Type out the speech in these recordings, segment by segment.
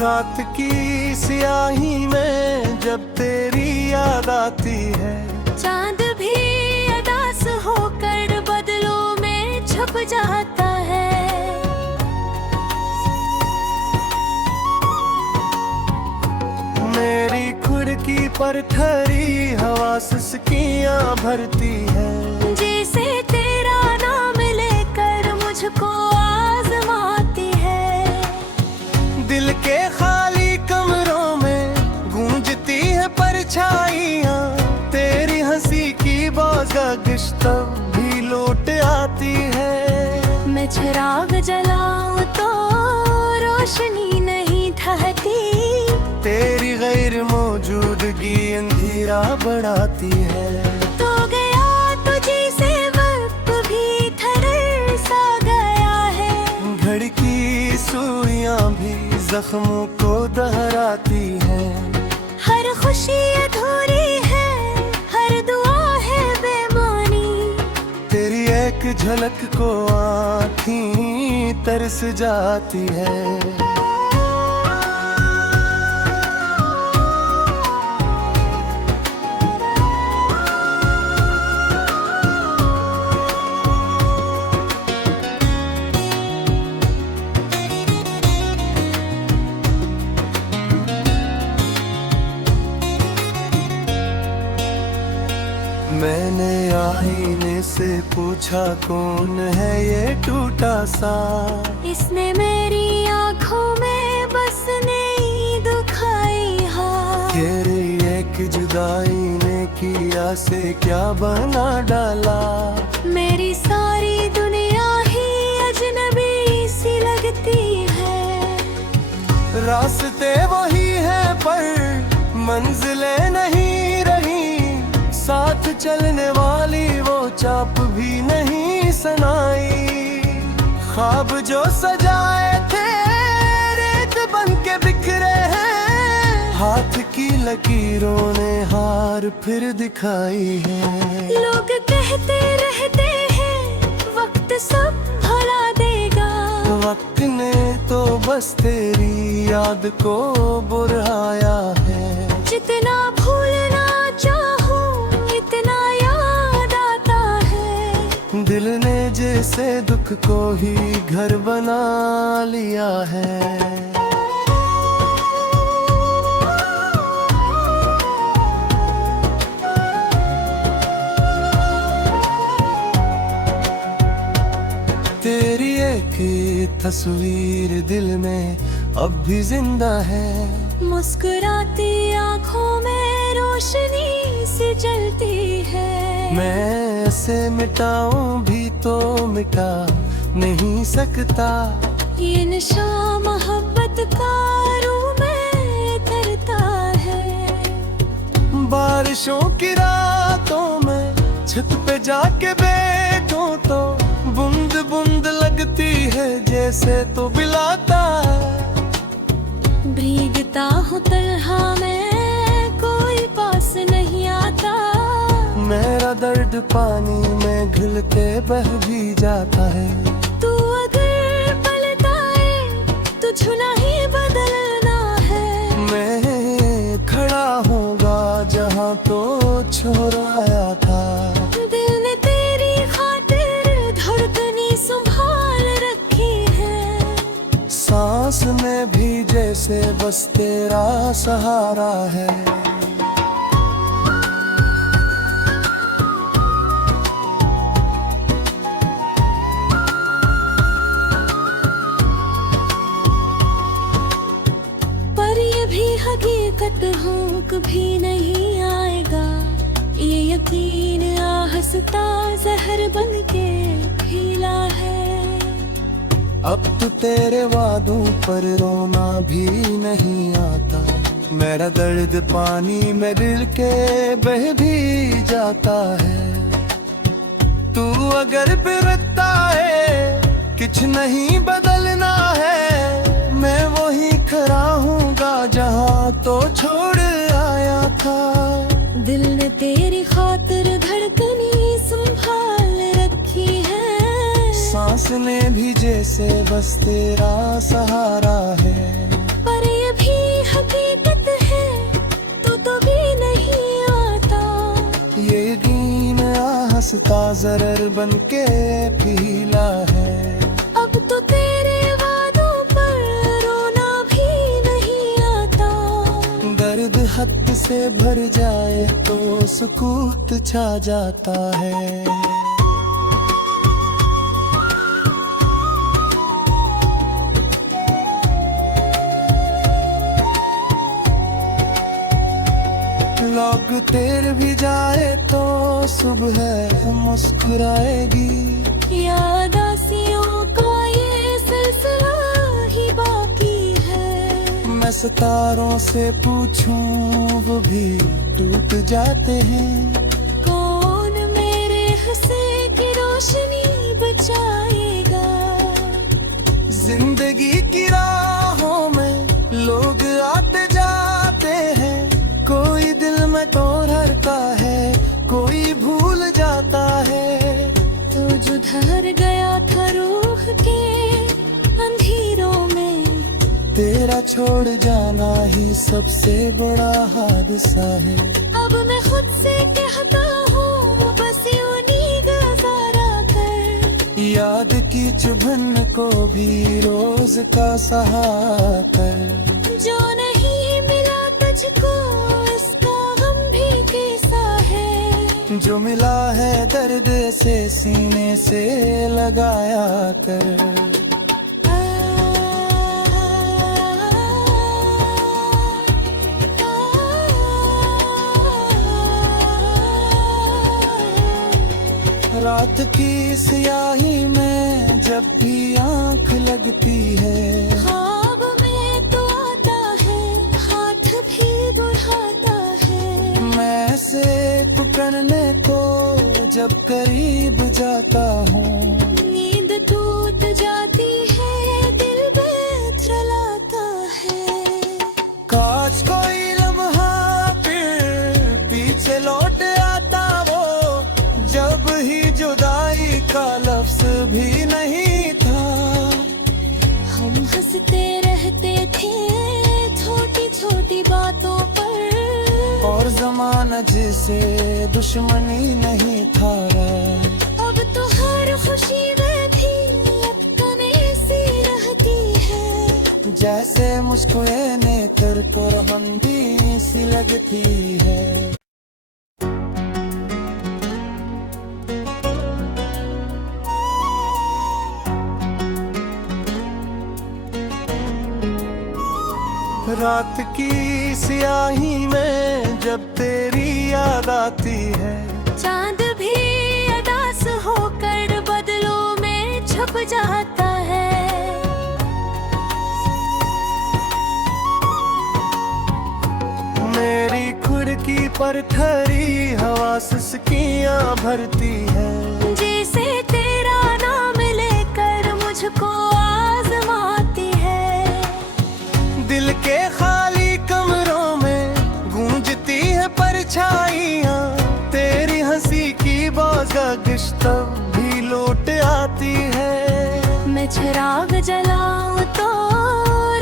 रात की स्याही में जब तेरी याद आती है, चांद भी अदास होकर बदलों में छुप जाता है। मेरी खिड़की पर ठहरी हवा सिसकियां भरती है, जैसे तेरा नाम लेकर मुझको आजमाती है। दिल के खाली कमरों में गूंजती है परछाइयां, तेरी हंसी की बाज़ागिश तब भी लौट आती है। मैं चिराग जलाऊं तो रोशनी नहीं ठहती, तेरी गैर मौजूदगी अंधेरा बढ़ाती है। तो गया तुझी से वक्त भी ठहर सा गया है। घड़ी की सुइयां भी जख्मों को दोहराती है। हर खुशी अधूरी है, हर दुआ है बेमानी। तेरी एक झलक को आँखें तरस जाती है। मैंने आईने से पूछा कौन है ये टूटा सा, इसने मेरी आँखों में बस नहीं दुखाई हाँ। तेरी एक जुदाई ने किया से क्या बना डाला। मेरी सारी दुनिया ही अजनबी सी लगती है। रास्ते वही है पर मंजिलें नहीं रही, साथ चलने वाली वो चाप भी नहीं सनाई। ख्वाब जो सजाए थे रेत बन के बिखरे हैं, हाथ की लकीरों ने हार फिर दिखाई है। लोग कहते रहते हैं वक्त सब भुला देगा, वक्त ने तो बस तेरी याद को बुलाया है। जितना भूलना चाहूं इतना याद आता है। दिल ने जैसे दुख को ही घर बना लिया है। तेरी एक तस्वीर दिल में अब भी जिंदा है। मुस्कुराती आँखों में रोशनी सी जलती है। मैं ऐसे मिटाऊं भी तो मिटा नहीं सकता, ये नशा मोहब्बत का रूह में तरता है। बारिशों की रातों में छत पे जाके बैठूं तो बूंद बूंद लगती है जैसे तो बिलाता है। भीगता हूँ तन्हा मैं, कोई पास नहीं आता। मेरा दर्द पानी में घुल के बह भी जाता है। तू अगर पलटा है तुझे नहीं बदलना है। मैं खड़ा होगा जहाँ तो छोड़ाया था। दिल ने तेरी खातिर धड़कनी संभाल रखी है। सांस में भी जैसे बस तेरा सहारा है। पर ये भी हकीकत हो कभी नहीं आएगा। ये यकीन आहस्ता जहर बन के फैला है। अब तो तेरे वादों पर रोना भी नहीं आता। मेरा दर्द पानी में दिल के बह भी जाता है। तू अगर बिरता है कुछ नहीं बदलना है, मैं वही खड़ा हूँगा जहाँ तो छोड़ आया था। दिल ने तेरी खातिर धड़कनी संभाल रखी है। सांस ने भी जैसे बस तेरा सहारा है। पर ये हंसता जरर बन के पीला है। अब तो तेरे वादों पर रोना भी नहीं आता। दर्द हद से भर जाए तो सुकूत छा जाता है। लौक तेर भी जाए तो सुबह मुस्कुराएगी। यादासियों का ये सिलसिला ही बाकी है। मैं सितारों से पूछूं वो भी टूट जाते हैं। कौन मेरे हंसे की रोशनी बचाएगा। जिंदगी की राहों में लोग आते जाते हैं। कोई दिल में तोड़ता है, कोई भूल जाता है। तो जो ढर गया था रूह के अंधेरों में, तेरा छोड़ जाना ही सबसे बड़ा हादसा है। अब मैं खुद से कहता हूँ बस यूं ही गुजारा कर। याद की चुभन को भी रोज का सहारा कर। जो नहीं मिला तुझको इसका गम भी कैसा है। जो मिला है दर्द से सीने से लगाया कर। रात की स्याही में जब भी आंख लगती है। ख्वाब में तो आता है, हाथ भी बढ़ाता है। मैं से पुकारने को जब करीब जाता हूँ। नींद टूट जाती है, दिल बेथरलाता है। काश कोई लम्हा फिर पीछे लौट आता वो, जब ही जुदाई का लफ्ज भी नहीं था। हम हंसते रहते थे छोटी छोटी बातों पर। और जमाना जिसे दुश्मनी नहीं था। अब तो हर खुशी में भी लपकने सी रहती है। जैसे मुस्कुराने तेरे को रमंदी सी लगती है। रात की स्याही में जब तेरी याद आती है। चांद भी अदास होकर बदलों में छुप जाता है। मेरी खुड़की पर ठहरी हवा सिसकियां भरती है। जैसे तेरा नाम लेकर मुझको आजमाती है। दिल के खाली कमरों में गूंजती है परछाइयाँ। तेरी हंसी की बाज़ागिश तब भी लौट आती है। मैं चिराग जलाऊं तो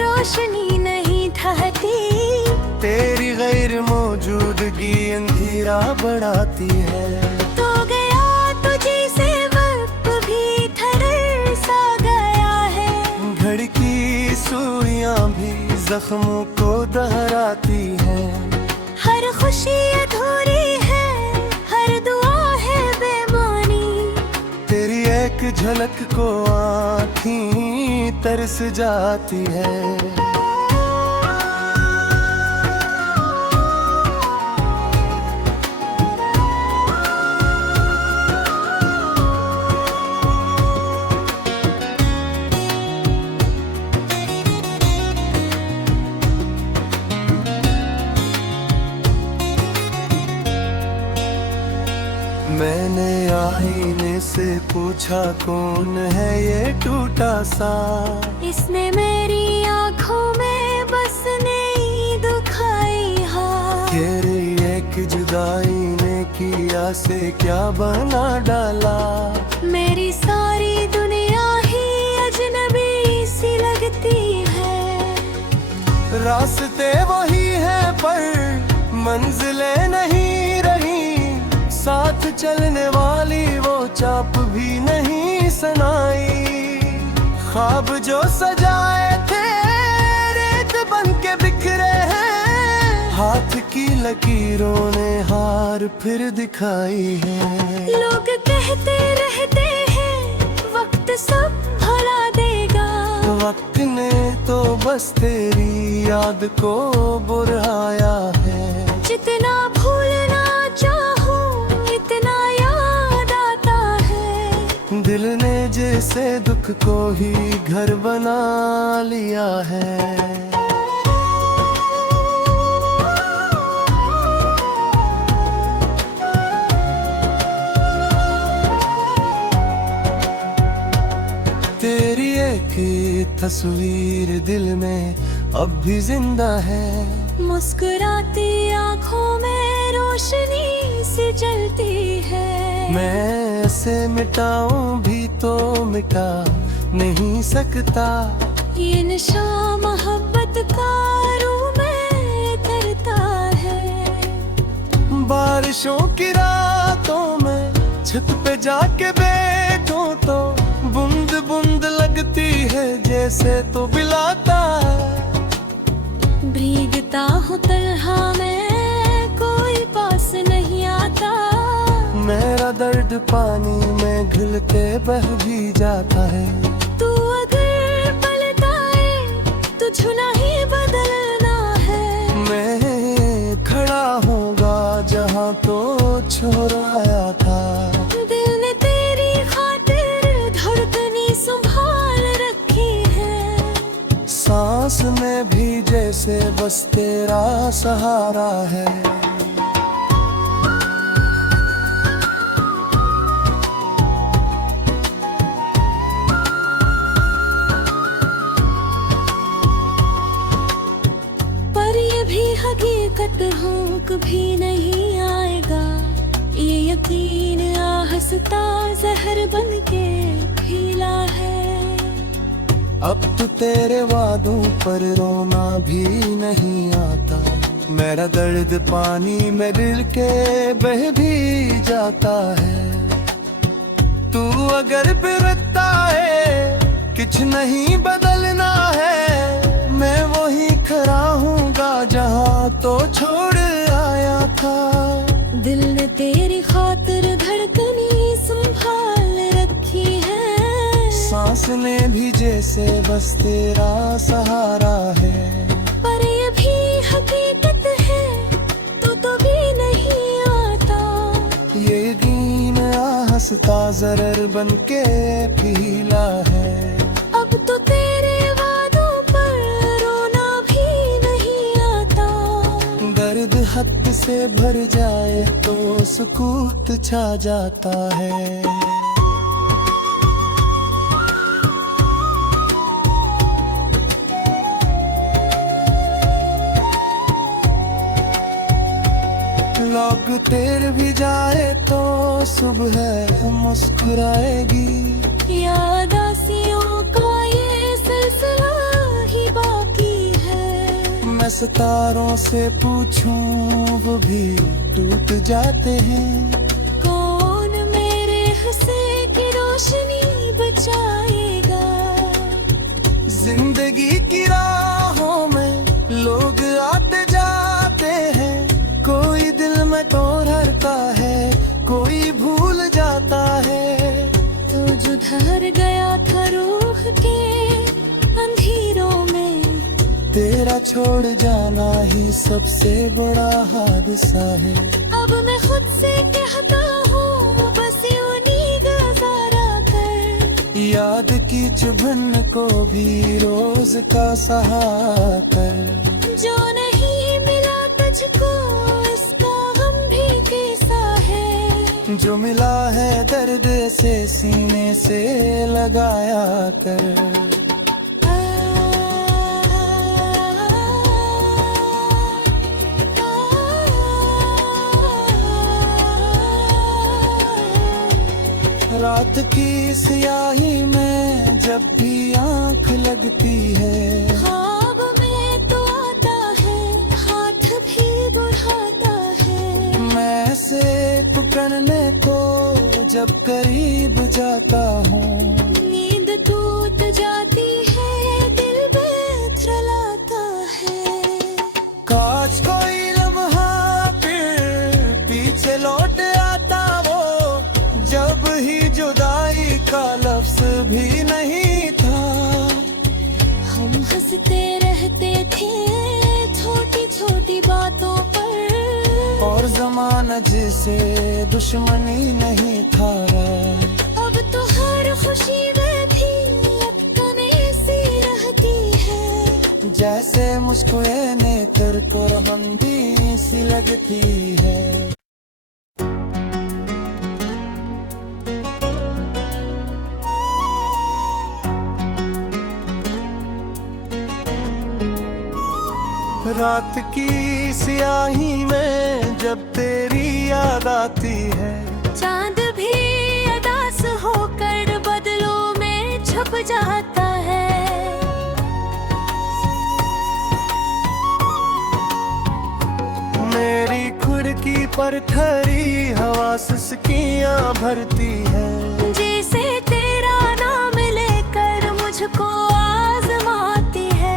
रोशनी नहीं ठहती। तेरी गैर मौजूदगी अंधेरा बढ़ाती है। तो गया तुझे से वक्त भी ठहर सा गया है। घड़ी की सुइयां भी जख्मों को दोहराती है। हर खुशी अधूरी है, हर दुआ है बेमानी। तेरी एक झलक को आँखें तरस जाती है। मैंने आईने से पूछा कौन है ये टूटा सा। इसने मेरी आँखों में बस नहीं दुखाई हाँ। तेरी एक जुदाई ने किया से क्या बना डाला। मेरी सारी दुनिया ही अजनबी सी लगती है। रास्ते वही है पर मंजिलें नहीं रही। साथ चलने वाली वो चाप भी नहीं सनाई। ख्वाब जो सजाए थे रेत बन के बिखरे हैं, हाथ की लकीरों ने हार फिर दिखाई है। लोग कहते रहते हैं वक्त सब भुला देगा, वक्त ने तो बस तेरी याद को बुलाया है। जितना भूलना चाहूं इतना याद आता है, दिल ने जैसे दुख को ही घर बना लिया है। तेरी एक तस्वीर दिल में अब भी जिंदा है, मुस्कुराती आंखों में रोशनी सी जलती है। मैं ऐसे मिटाऊं भी तो मिटा नहीं सकता, ये नशा मोहब्बत का रूह में करता है। बारिशों की रातों में छत पे जाके बैठूं तो बूंद बूंद लगती है जैसे तो बिलाता है। भीगता हूँ तन्हा मैं, कोई पास नहीं आता। मेरा दर्द पानी में घुलते बह भी जाता है। तू अगर पलटाए तुझे नहीं बदलना है, मैं खड़ा होगा जहाँ तो छोड़ाया था। दिल ने तेरी खातिर धड़कनी संभाल रखी है, सांस में भी जैसे बस तेरा सहारा है। पर ये भी हकीकत हो कभी नहीं आएगा, ये यकीन आहस्ता जहर बन के फैला है। अब तो तेरे वादों पर रोना भी नहीं आता, मेरा दर्द पानी में दिल के बह भी जाता है। तू अगर फिरता है कुछ नहीं बदलना है, मैं वही खड़ा हूँगा जहाँ तो छोड़ आया था। दिल ने तेरी खातिर धड़कनी संभाल रखी है, सांस ने भी जैसे बस तेरा सहारा है। पर ये भी हकीकत है तो भी नहीं आता, ये यकीन आहस्ता जरर बन के फैला है। अब तो तेरे वादों पर रोना भी नहीं आता। दर्द हद से भर जाए तो सुकूत छा जाता है। लोग तेर भी जाए तो सुबह मुस्कुराएगी, यादासियों का ये सिलसिला ही बाकी है। मैं सितारों से पूछूं वो भी टूट जाते हैं। कौन मेरे हंसे की रोशनी बचाएगा, जिंदगी की राहों में लोग आते जाते हैं, कोई दिल में तोड़ता है कोई भूल जाता है। तो जो धर गया था रूह के अंधेरों में, तेरा छोड़ जाना ही सबसे बड़ा हादसा है। अब मैं खुद से कहता हूँ बस यूं ही गुजारा कर, याद की चुभन को भी रोज का सहारा कर। जो नहीं मिला तुझको इसका गम भी कैसा है, जो मिला है दर्द से सीने से लगाया कर। रात की स्याही में जब भी आंख लगती है, ख्वाब में तो आता है हाथ भी बढ़ाता है। मैं से पुकार करने को जब करीब जाता हूँ, नींद टूट जाती है, दिल बेथरलाता है। काश कोई लम्हा फिर पीछे लौट आता वो, जब ही जुदाई का लफ्ज भी नहीं था। हम हंसते रहते थे छोटी छोटी बातों पर, और जमाना जिसे दुश्मनी नहीं था। अब तो हर खुशी में भी लटकने सी रहती है, जैसे मुस्कुराने तेरे को रमंदी सी लगती है। रात की स्याही में जब तेरी याद आती है, चांद भी अदास होकर बदलों में छुप जाता है। मेरी खिड़की पर ठहरी हवा सिसकियां भरती है, जैसे तेरा नाम लेकर मुझको आजमाती है।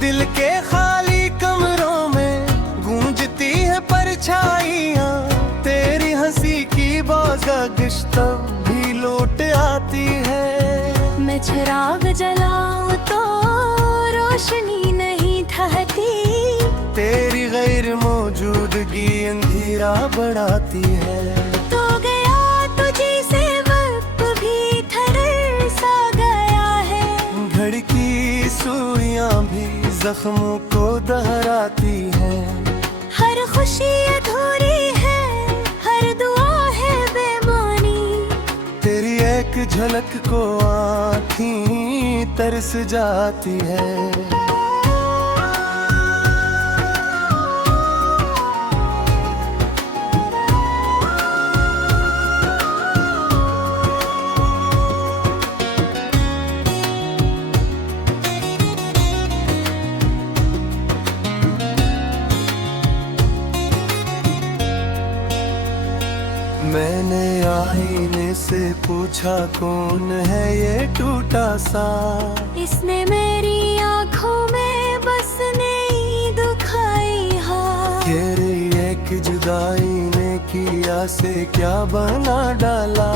दिल के खाली कमरों में गूंजती है परछाइयां, तेरी हंसी की बाज़ागिश तब भी लौट आती है। मैं चिराग जलाऊं तो रोशनी नहीं ठहती, तेरी गैर मौजूदगी अंधेरा बढ़ाती है। तो गया तुझी से वक्त भी ठहर सा गया है, घड़ी की सुइयां भी जख्मों को दोहराती है। हर खुशी अधूरी है, हर दुआ है बेमानी, तेरी एक झलक को आँखें तरस जाती है। मैंने आईने से पूछा कौन है ये टूटा सा, इसने मेरी आंखों में बस नहीं दुखाई हाँ। तेरी एक जुदाई ने किया से क्या बना डाला,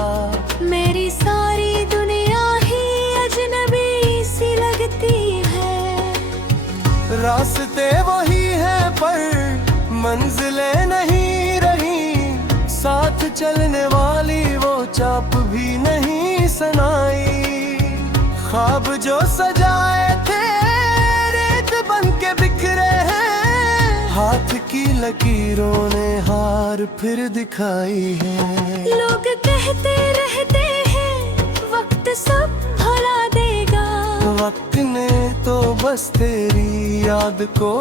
मेरी सारी दुनिया ही अजनबी सी लगती है। रास्ते वही है पर मंजिलें नहीं रही, साथ चलने वाली वो चाप भी नहीं सनाई। ख्वाब जो सजाए थे रेत बन के बिखरे हैं, हाथ की लकीरों ने हार फिर दिखाई है। लोग कहते रहते हैं वक्त सब भुला देगा, वक्त ने तो बस तेरी याद को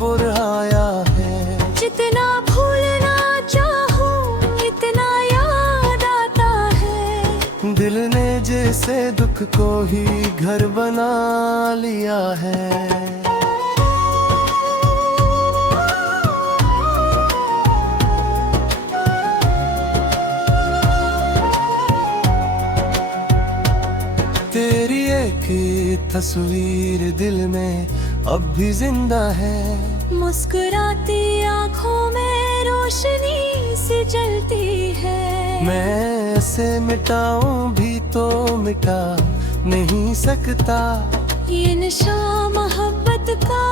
बुलाया है। जितना भूलना चाहूं इतना याद आता है, दिल ने जैसे दुख को ही घर बना लिया है। तेरी एक तस्वीर दिल में अब भी जिंदा है, मुस्कुराती आंखों में रोशनी सी जलती है। मैं ऐसे मिटाऊं भी तो मिटा नहीं सकता, ये नशा मोहब्बत का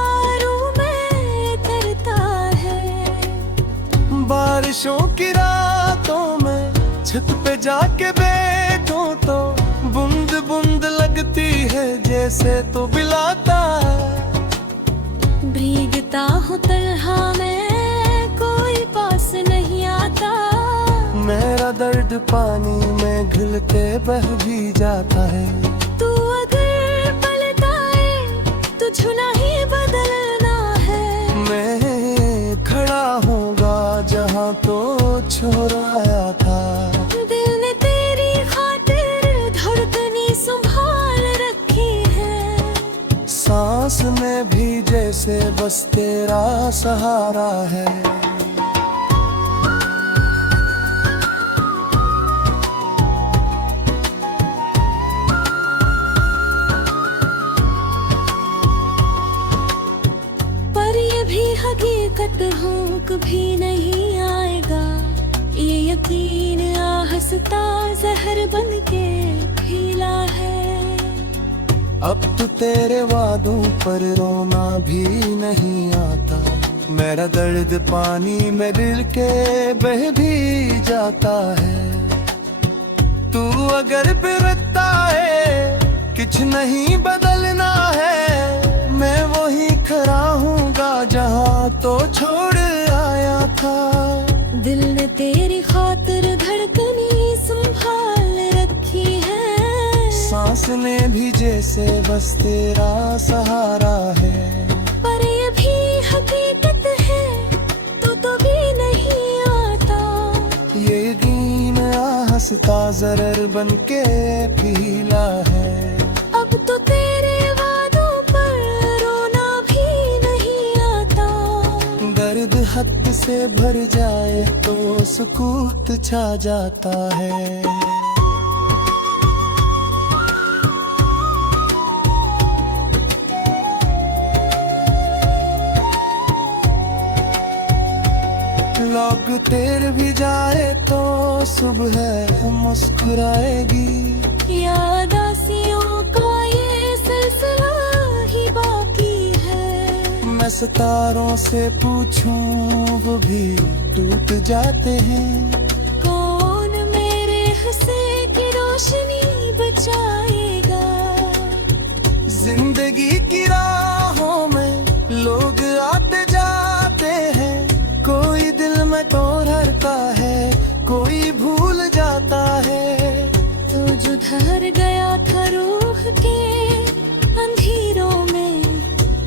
रूह में तरता है। बारिशों की रातों में छत पे जाके बैठूं तो बूंद बूंद लगती है जैसे तो बिलाता है। भीगता हूँ तन्हा मैं, कोई पास नहीं आता, मेरा दर्द पानी में घुलते बह भी जाता है। तू अगर पलटाए तुझे नहीं बदलना है, मैं खड़ा होगा जहाँ तो छोड़ाया था। दिल ने तेरी खातिर धड़कनी संभाल रखी है, सांस में भी जैसे बस तेरा सहारा है। रोक भी नहीं आएगा, ये यकीन आहस्ता जहर बन के फैला है। अब तो तेरे वादों पर रोना भी नहीं आता, मेरा दर्द पानी में दिल के बह भी जाता है। तू अगर बिरता है कुछ नहीं बदलना है, मैं वही खड़ा हूँगा जहाँ तो छोड़ आया था। दिल ने तेरी खातिर धड़कनी संभाल रखी है, सांस ने भी जैसे बस तेरा सहारा है। पर ये भी हकीकत है तो भी नहीं आता, ये यकीन आहस्ता जरर बन के फैला है। अब तो तेरे वादों पर रोना भी नहीं आता। दर्द हद से भर जाए तो सुकूत छा जाता है। लौक तेर भी जाए तो सुबह मुस्कुराएगी, यादासियों का ये सिलसिला ही बाकी है। मैं सितारों से पूछूं वो भी टूट जाते हैं। कौन मेरे हंसे की रोशनी बचाएगा, जिंदगी की राहों में लोग आते जाते हैं, कोई दिल में तोड़ता है, कोई भूल जाता है। तो जो ढर गया था रूह के अंधेरों में,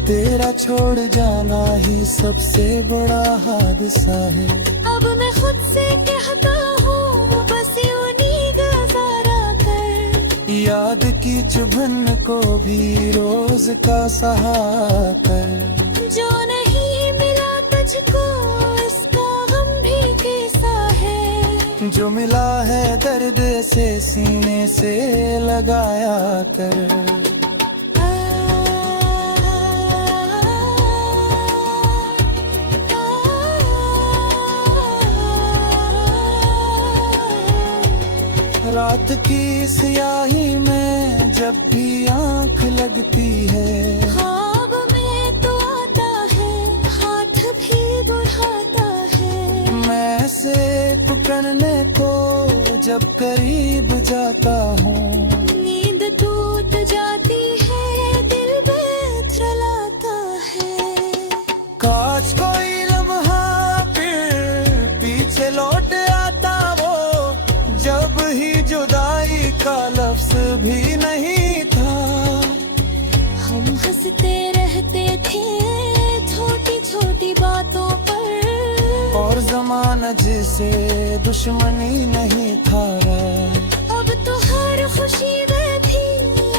तेरा छोड़ जाना ही सबसे बड़ा हादसा है। अब मैं खुद से कहता हूँ बस यूं ही गुजारा कर, याद की चुभन को भी रोज का सहारा कर। जो नहीं मिला तुझको इसका गम भी कैसा है, जो मिला है दर्द से सीने से लगाया कर। रात की स्याही में जब भी आंख लगती है, ख्वाब में तो आता है हाथ भी बढ़ाता है। मैं से पकड़ने को जब करीब जाता हूँ, नींद टूट जाती है दिल बेथरलाता है। काश कोई लम्हा फिर पीछे लौट आता वो, जब ही जुदाई का लफ्ज भी नहीं था। हम हंसते रहते थे छोटी छोटी बातों पर, और जमाना जिसे दुश्मनी नहीं था। अब तो हर खुशी में भी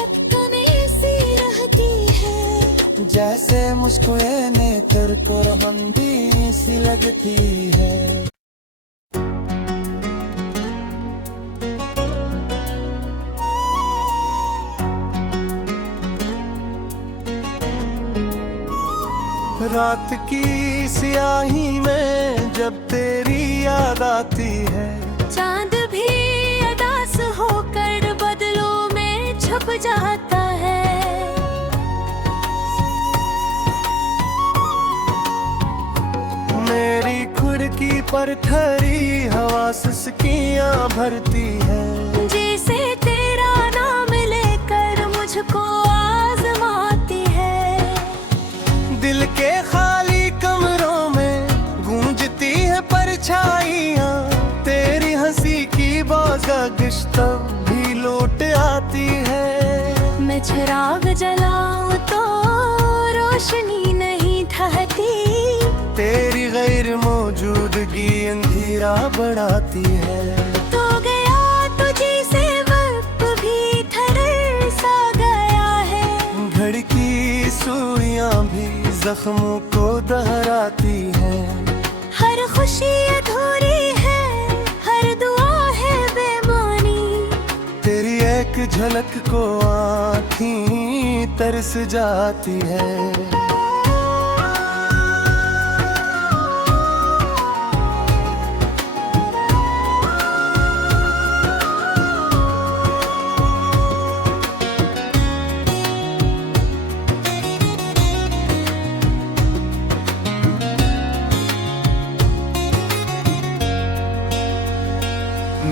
अटकने सी रहती है, जैसे मुस्कुराने तेरे को रमंदी सी लगती है। रात की स्याही में जब तेरी याद आती है, चांद भी अदास होकर बदलों में छुप जाता है। मेरी खुड़की पर ठहरी हवा सिसकियां भरती है, जैसे तेरा नाम लेकर मुझको आजमाती है। दिल के खाली कमरों में गूंजती है परछाइयां, तेरी हंसी की बाज़ागिश तब भी लौट आती है। मैं चिराग जलाऊं तो रोशनी नहीं ठहती, तेरी गैर मौजूदगी अंधेरा बढ़ाती है। तो गया तुझी से वक्त भी ठहर सा गया है, धड़की सुइयां भी जख्मों को दोहराती है। हर खुशी अधूरी है, हर दुआ है बेमानी, तेरी एक झलक को आँखें तरस जाती है।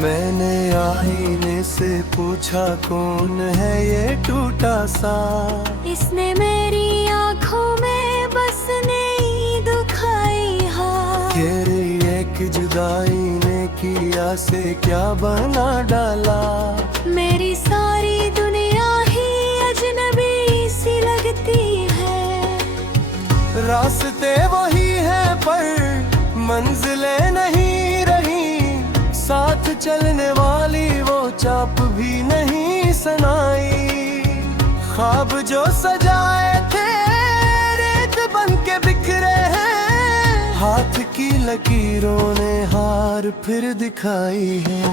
मैंने आईने से पूछा कौन है ये टूटा सा, इसने मेरी आंखों में बस नहीं दुखाई हाँ। तेरी एक जुदाई ने किया से क्या बना डाला, मेरी सारी दुनिया ही अजनबी सी लगती है। रास्ते वही है पर मंजिलें नहीं रही, साथ चलने वाली वो चाप भी नहीं सनाई। ख्वाब जो सजाए थे रेत बन के बिखरे हैं, हाथ की लकीरों ने हार फिर दिखाई है।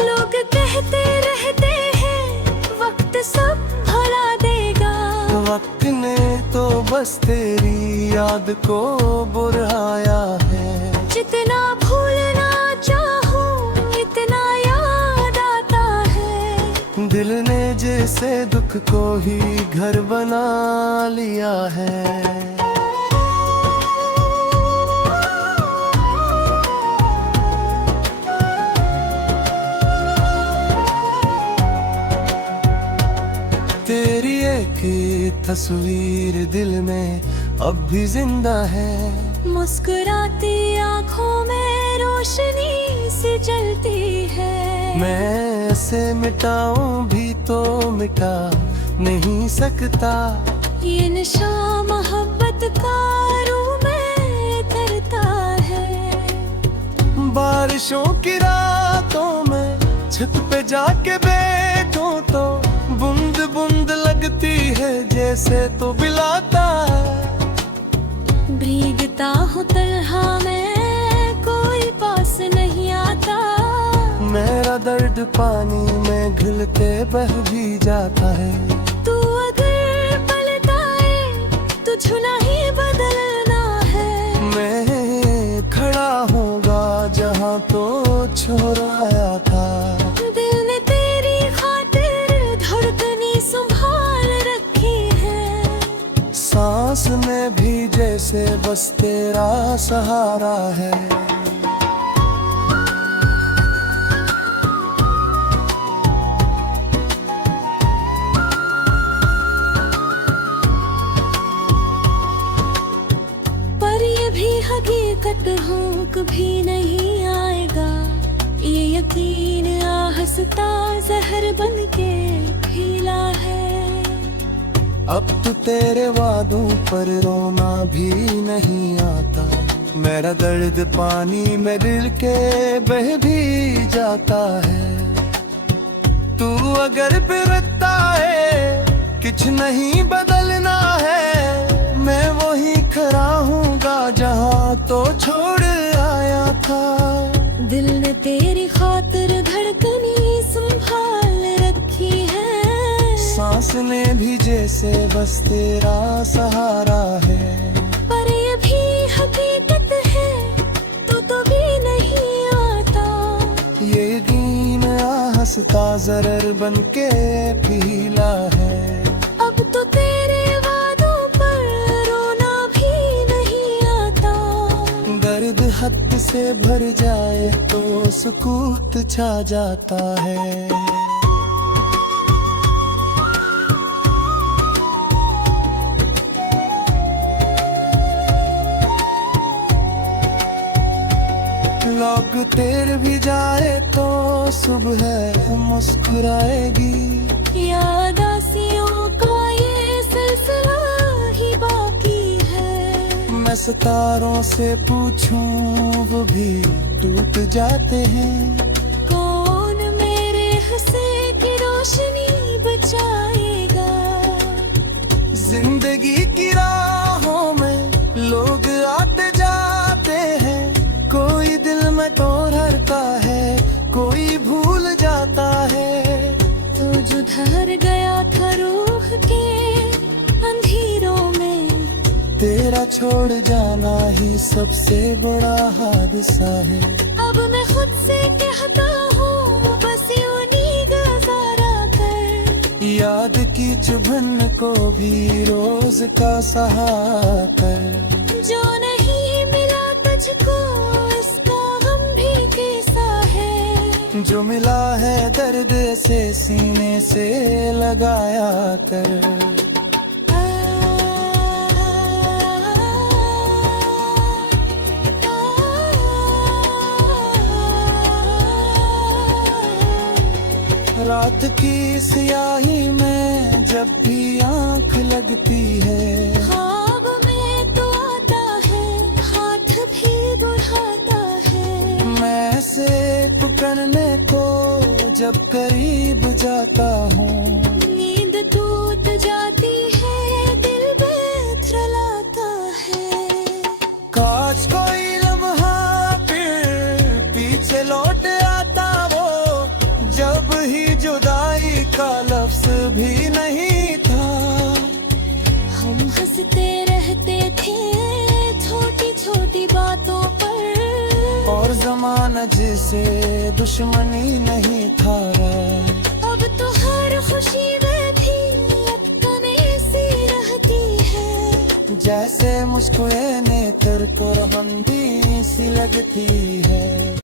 लोग कहते रहते हैं वक्त सब भुला देगा, वक्त ने तो बस तेरी याद को बुलाया है। जितना भूलना चाहूं इतना याद आता है। दिल ने जैसे दुख को ही घर बना लिया है। तेरी एक तस्वीर दिल में अब भी जिंदा है, मुस्कुराती आंखों में रोशनी सी जलती है। मैं ऐसे मिटाऊं भी तो मिटा नहीं सकता, ये नशा मोहब्बत का रूह में तरता है। बारिशों की रातों में छत पे जाके बैठूं तो बूंद बूंद लगती है जैसे तो बिलाता है। भीगता हूँ तन्हा मैं कोई पास नहीं आता, मेरा दर्द पानी में घुलते बह भी जाता है। तू अगर पलटा है तुझे नहीं बदलना है। मैं खड़ा होगा जहाँ तो छोड़ आया था, दिल ने तेरी खातिर धड़कनी संभाल रखी है। सांस में भी जैसे बस तेरा सहारा है। पर ये भी हकीकत हो कभी नहीं आएगा, ये यकीन आहस्ता जहर बन के फैला है। अब तो तेरे वादों पर रोना भी नहीं आता, मेरा दर्द पानी में दिल के बह भी जाता है। तू अगर फिरता है कुछ नहीं बदलना है, मैं वही खड़ा हूँगा जहाँ तो छोड़ आया था। दिल ने तेरी खातिर धड़कनी संभाल रखी है। सांस ने भी जैसे बस तेरा सहारा है। पर ये भी हकीकत है तो भी नहीं आता, ये यकीन आहस्ता जरर बन के फैला है। अब तो तेरे वादों पर रोना भी नहीं आता। दर्द हद से भर जाए तो सुकूत छा जाता है। लोग तेर भी जाए तो सुबह मुस्कुराएगी, यादासियों का ये सिलसिला ही बाकी है। मैं सितारों से पूछूं वो भी टूट जाते हैं। कौन मेरे हंसे की रोशनी बचाएगा। जिंदगी की राहों में लोग आते जाते हैं, कोई दिल में तोड़ता है कोई भूल जाता है। तू जो धर गया था रूह के अंधेरों में, तेरा छोड़ जाना ही सबसे बड़ा हादसा है। अब मैं खुद से कहता हूँ बस यूं ही गुजारा कर। याद की चुभन को भी रोज का सहारा कर। जो नहीं मिला तुझको इसका गम भी कैसा है। जो मिला है दर्द से सीने से लगाया कर। रात की स्याही में जब भी आंख लगती है, ख्वाब में तो आता है, हाथ भी बढ़ाता है। मैं से करने को जब करीब जाता हूँ, नींद टूट जाती है, दिल बेथरलाता है। काश कोई लम्हा फिर पीछे लौट आता वो, जब ही जुदाई का लफ्ज भी नहीं था। हम हंसते रहते थे छोटी छोटी बातों पर, और जमाना जिसे दुश्मनी नहीं था। अब तो हर खुशी में भी लटकने सी रहती है। जैसे मुझको ये नेत्र को रमंदी सी लगती है।